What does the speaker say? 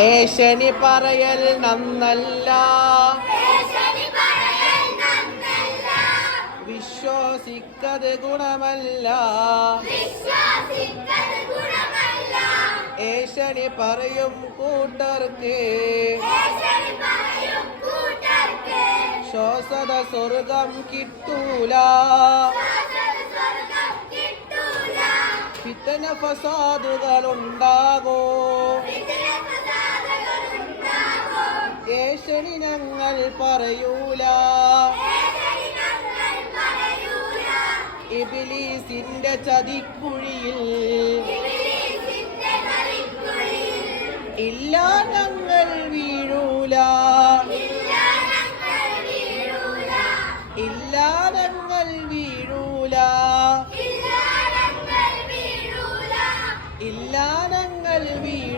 ഏഷണി പറയൽ നന്നല്ല. വിശ്വസിക്കത് ഗുണമല്ല. ഏശനി പറയും കൂട്ടർക്ക്. ശ്വാസത സ്വർഗം കിട്ടൂല. പിത്തന ഫസാദുകൾ ഉണ്ടാകോ ഭേദനി ഞങ്ങൾ പറയൂല. ഇബിലീസിന്റെ ചതിക്കുഴിയിൽ ഇല്ല ഞങ്ങൾ വീഴൂല. ഇല്ല ഞങ്ങൾ വീഴൂല. ഇല്ല ഞങ്ങൾ വീഴൂല.